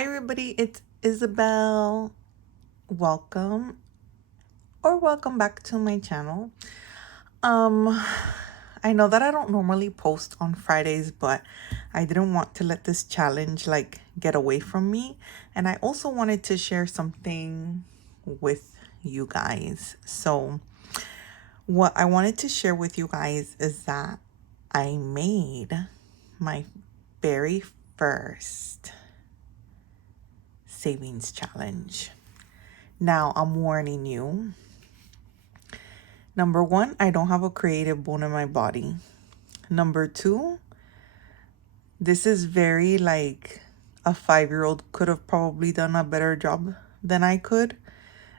Hi everybody, it's Isabel. Welcome welcome back to my channel. Um I know that I don't normally post on Fridays, but I didn't want to let this challenge get away from me, and I also wanted to share something with you guys. So what I wanted to share with you guys is that I made my very first savings challenge. Now, I'm warning you. Number one, I don't have a creative bone in my body. Number two, this is very a 5-year-old could have probably done a better job than I could.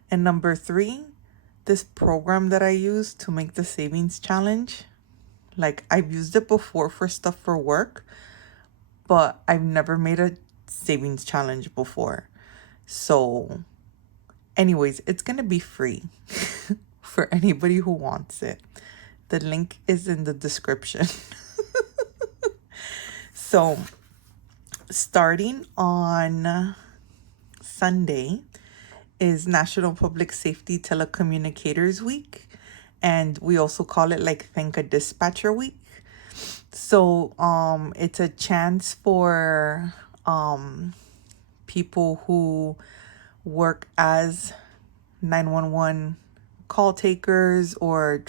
And number three, this program that I use to make the savings challenge, I've used it before for stuff for work, but I've never made a savings challenge before. So anyways, it's gonna be free for anybody who wants it. The link is in the description. So, starting on Sunday is National Public Safety Telecommunicators Week, and we also call it Thank a Dispatcher Week. So, it's a chance for people who work as 911 call takers, or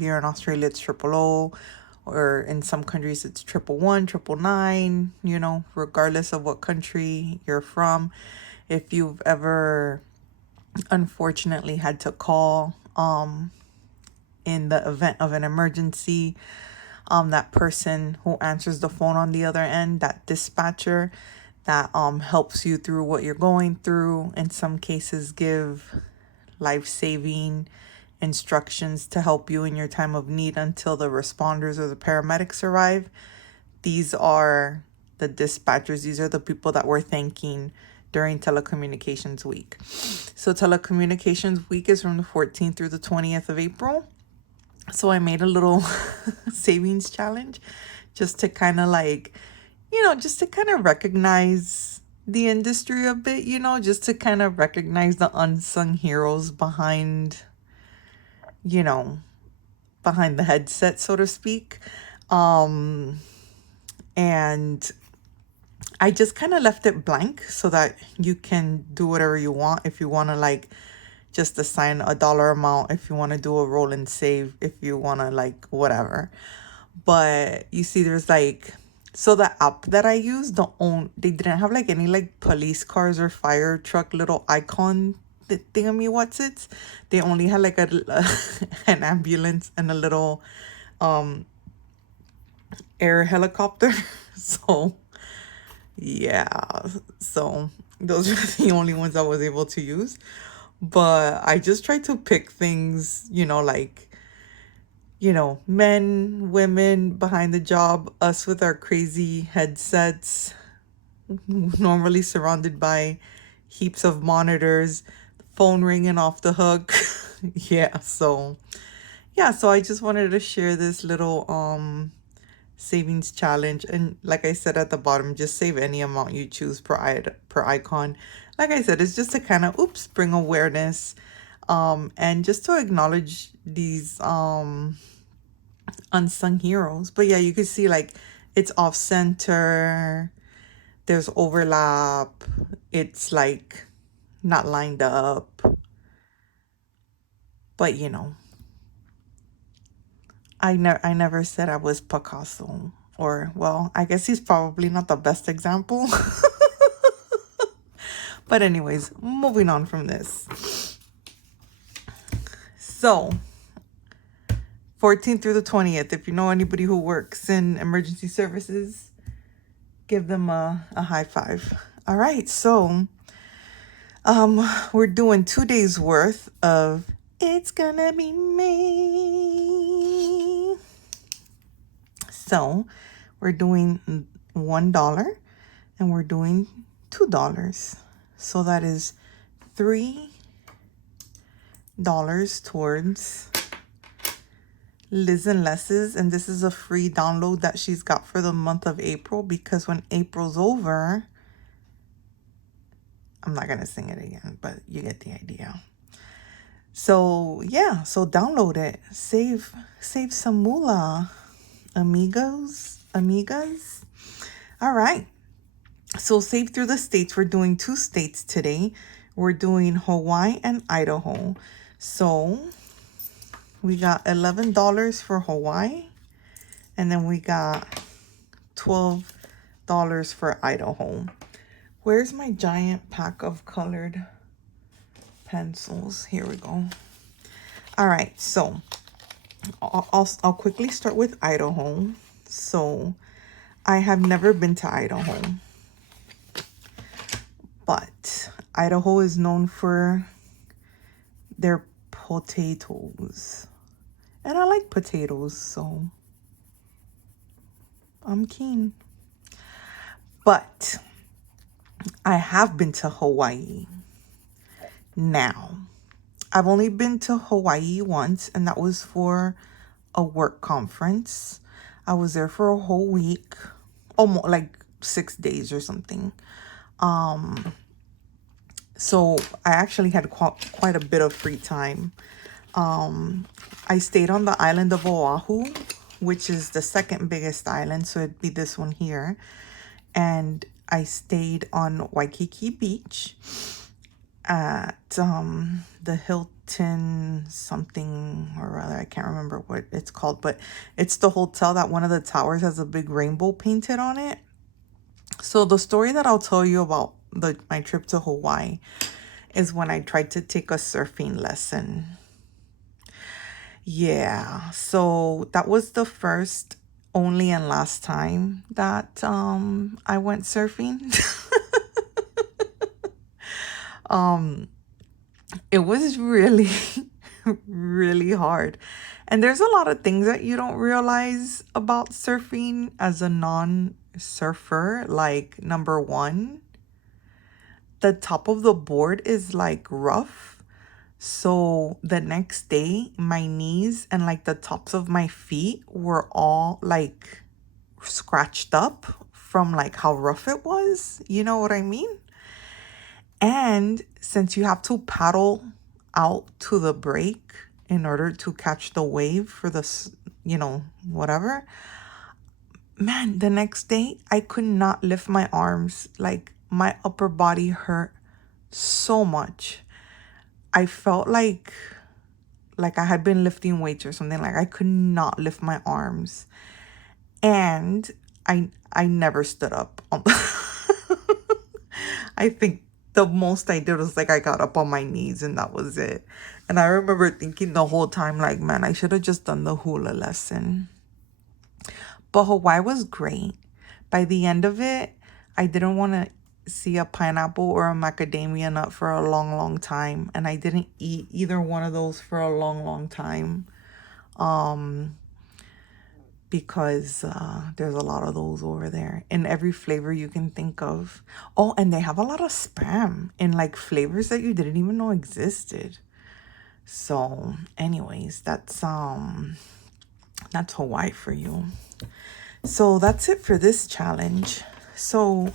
here in Australia it's 000, or in some countries it's 111, 999, regardless of what country you're from. If you've ever unfortunately had to call in the event of an emergency, that person who answers the phone on the other end, that dispatcher that helps you through what you're going through, in some cases give life-saving instructions to help you in your time of need until the responders or the paramedics arrive. These are the dispatchers. These are the people that we're thanking during Telecommunications Week. So Telecommunications Week is from the 14th through the 20th of April. So I made a little savings challenge just to kind of recognize the industry a bit, just to kind of recognize the unsung heroes behind the headset, so to speak. And I just kind of left it blank so that you can do whatever you want. If you want to just assign a dollar amount, if you want to do a roll and save, if you want to whatever. But you see, there's so the app that I use, they didn't have any police cars or fire truck little icon thingammy what's it. They only had an ambulance and a little air helicopter. So yeah, so those are the only ones I was able to use. But I just tried to pick things, men, women behind the job, us with our crazy headsets, normally surrounded by heaps of monitors, phone ringing off the hook. So I just wanted to share this little savings challenge, and like I said at the bottom, just save any amount you choose per icon. Like I said, it's just to kind of bring awareness, and just to acknowledge these unsung heroes. But yeah, you can see it's off center, there's overlap, it's not lined up. But I never said I was Picasso, or well, I guess he's probably not the best example. But anyways, moving on from this. So 14th through the 20th, if you know anybody who works in emergency services, give them a high five. All right, so we're doing 2 days worth of It's Gonna Be Me. So we're doing $1 and we're doing $2. So that is $3 towards Liz and Les's, and this is a free download that she's got for the month of April, because when April's over, I'm not gonna sing it again, but you get the idea. So yeah, so download it. Save some moolah, amigas. All right. So save through the states. We're doing 2 states today. We're doing Hawaii and Idaho. So we got $11 for Hawaii, and then we got $12 for Idaho. Where's my giant pack of colored pencils? Here we go. All right, so I'll quickly start with Idaho. So I have never been to Idaho, but Idaho is known for their potatoes. And I like potatoes, so I'm keen. But I have been to Hawaii. Now, I've only been to Hawaii once, and that was for a work conference. I was there for a whole week, almost like 6 days or something. So I actually had quite a bit of free time. I stayed on the island of Oahu, which is the second biggest island, so it'd be this one here. And I stayed on Waikiki Beach at the Hilton something or other. I can't remember what it's called, but it's the hotel that one of the towers has a big rainbow painted on it. So the story that I'll tell you about my trip to Hawaii is when I tried to take a surfing lesson. Yeah, so that was the first, only, and last time that I went surfing. It was really, really hard. And there's a lot of things that you don't realize about surfing as a non-surfer. Like, number one, the top of the board is like rough. So the next day, my knees and like the tops of my feet were all like scratched up from like how rough it was. You know what I mean? And since you have to paddle out to the break in order to catch the wave for the, whatever, man, the next day I could not lift my arms. Like, my upper body hurt so much. I felt like I had been lifting weights or something. Like, I could not lift my arms. And I never stood up. I think the most I did was like I got up on my knees and that was it. And I remember thinking the whole time, like, man, I should have just done the hula lesson. But Hawaii was great. By the end of it, I didn't want to see a pineapple or a macadamia nut for a long, long time. And I didn't eat either one of those for a long, long time. Because there's a lot of those over there in every flavor you can think of. Oh, and they have a lot of Spam in like flavors that you didn't even know existed. So anyways, that's Hawaii for you. So that's it for this challenge. So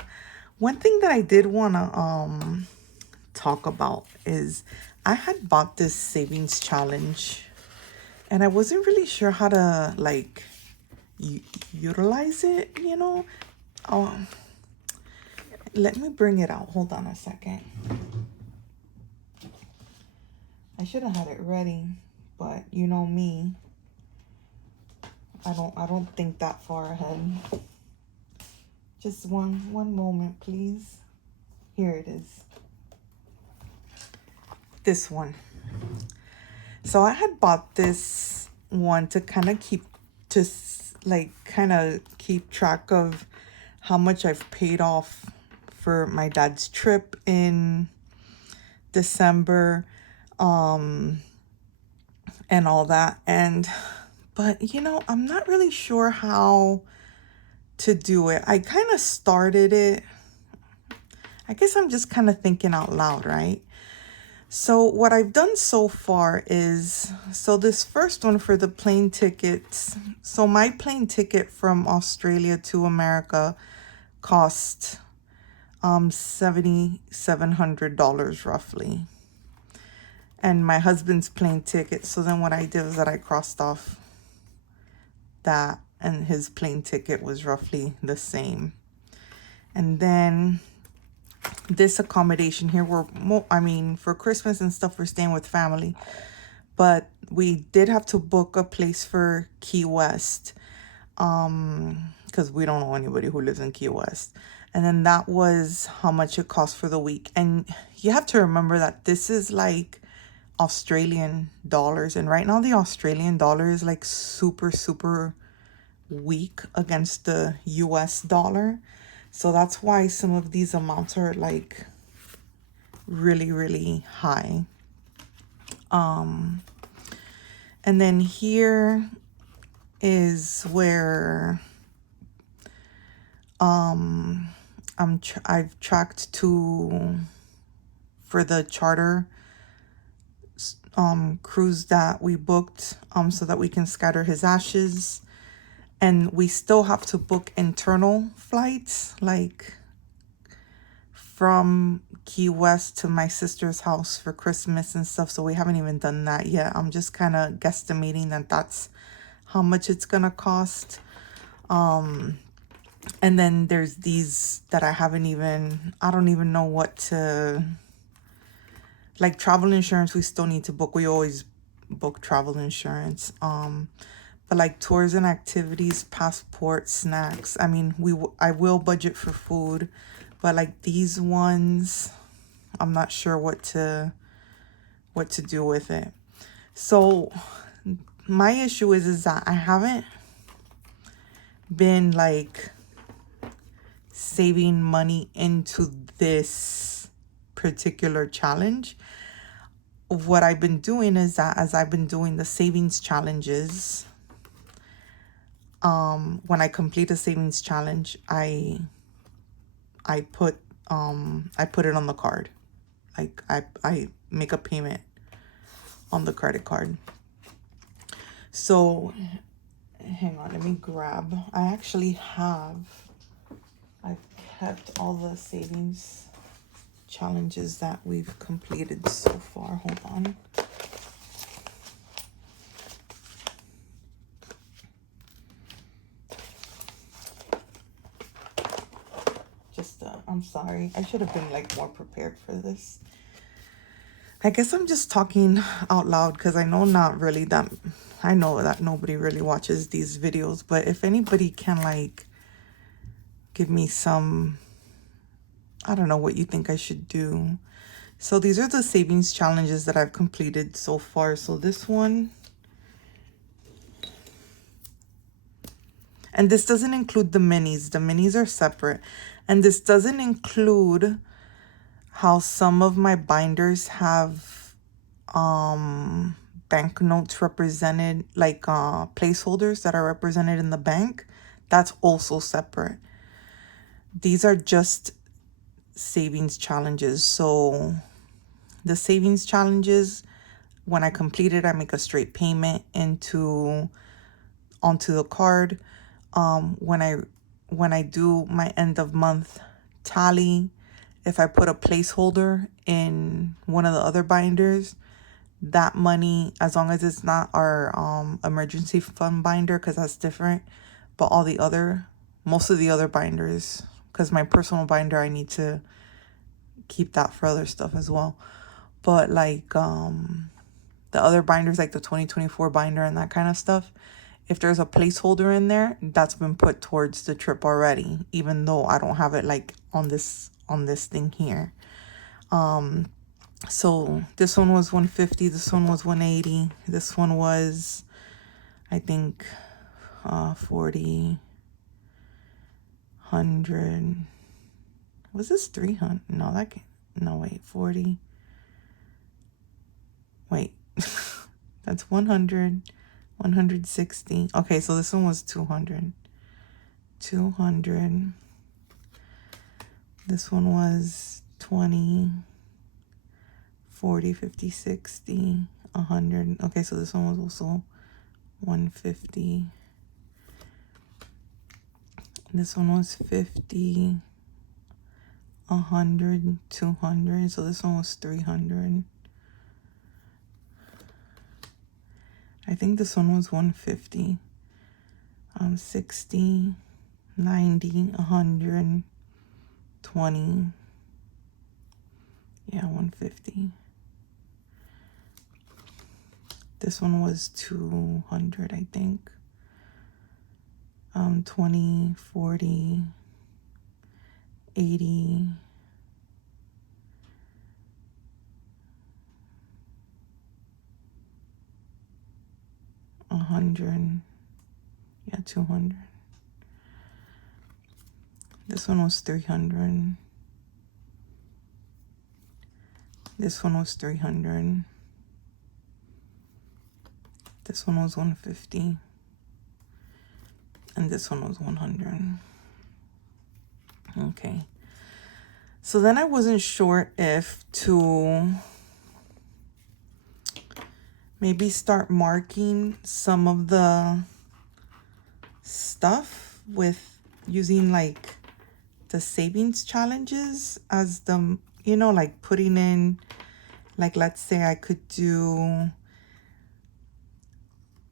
one thing that I did want to talk about is I had bought this savings challenge and I wasn't really sure how to like utilize it, let me bring it out. Hold on a second. I should have had it ready, but you know me, I don't think that far ahead. Just one moment, please. Here it is. This one. So I had bought this one to kind of keep track of how much I've paid off for my dad's trip in December, and all that. But I'm not really sure how to do it. I kind of started it. I guess I'm just kind of thinking out loud, right? So what I've done so far is, this first one for the plane tickets. So my plane ticket from Australia to America cost $7,700 roughly. And my husband's plane ticket. So then what I did was that I crossed off that, and his plane ticket was roughly the same. And then this accommodation here, for Christmas and stuff, we're staying with family. But we did have to book a place for Key West, because we don't know anybody who lives in Key West. And then that was how much it cost for the week. And you have to remember that this is like Australian dollars. And right now the Australian dollar is like super, super weak against the US dollar. So that's why some of these amounts are like really, really high. And then here is where I've tracked to for the charter cruise that we booked, so that we can scatter his ashes. And we still have to book internal flights, like from Key West to my sister's house for Christmas and stuff. So we haven't even done that yet. I'm just kind of guesstimating that that's how much it's gonna cost. And then there's these that I don't even know what to, like travel insurance, we still need to book. We always book travel insurance. But like tours and activities, passport, snacks. I mean, I will budget for food, but like these ones, I'm not sure what to do with it. So my issue is that I haven't been like saving money into this particular challenge. What I've been doing is that as I've been doing the savings challenges, when I complete a savings challenge, I put it on the card. Like I make a payment on the credit card. So hang on, let me grab. I've kept all the savings challenges that we've completed so far. Hold on. I'm sorry. I should have been like more prepared for this. I guess I'm just talking out loud because I know that nobody really watches these videos, but if anybody can like give me some, I don't know what you think I should do. So these are the savings challenges that I've completed so far. So this one, and this doesn't include the minis. The minis are separate. And this doesn't include how some of my binders have banknotes represented, like placeholders that are represented in the bank. That's also separate. These are just savings challenges. So the savings challenges, when I complete it, I make a straight payment onto the card. When I do my end of month tally, if I put a placeholder in one of the other binders, that money, as long as it's not our emergency fund binder, because that's different, but most of the other binders, because my personal binder, I need to keep that for other stuff as well. But like the other binders, like the 2024 binder and that kind of stuff, if there's a placeholder in there, that's been put towards the trip already, even though I don't have it like on this thing here. So this one was 150, this one was 180, this one was, I think, 40, 100. Was this 300? No, wait, 40. Wait, that's 100, 160. Okay, so this one was 200. 200. This one was 20, 40, 50, 60, 100. Okay, so this one was also 150. This one was 50, 100, 200. So this one was 300. I think this one was 150. 60, 90, 100, 20. Yeah, 150. This one was 200, I think. 20, 40, 80. 100. Yeah, 200. This one was 300. This one was 300. This one was 150. And this one was 100. Okay. So then I wasn't sure if to maybe start marking some of the stuff with using like the savings challenges as the, you know, like putting in, like, let's say I could do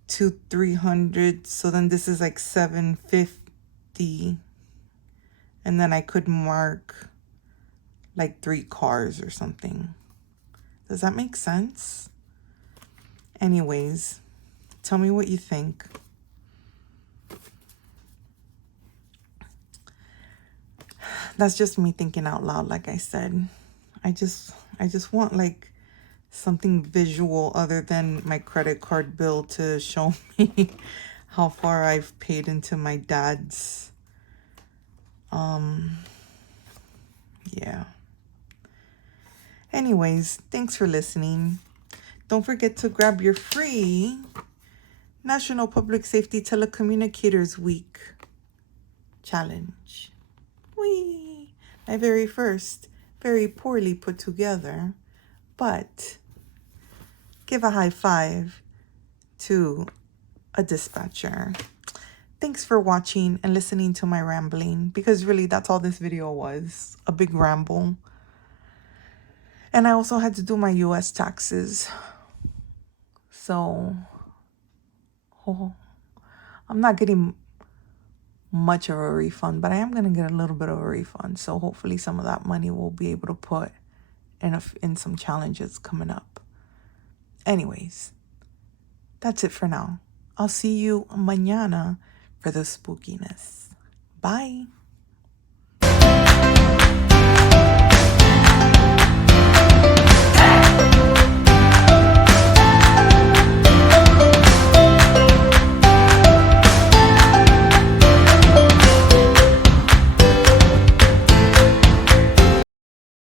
300. So then this is like 750. And then I could mark like 3 cars or something. Does that make sense? Anyways, tell me what you think. That's just me thinking out loud, like I said. I just want like something visual other than my credit card bill to show me how far I've paid into my dad's. Yeah. Anyways, thanks for listening. Don't forget to grab your free National Public Safety Telecommunicators Week challenge. Whee! My very first, very poorly put together, but give a high five to a dispatcher. Thanks for watching and listening to my rambling, because really that's all this video was, a big ramble. And I also had to do my US taxes. So, I'm not getting much of a refund, but I am going to get a little bit of a refund. So hopefully some of that money we'll be able to put in some challenges coming up. Anyways, that's it for now. I'll see you mañana for the spookiness. Bye.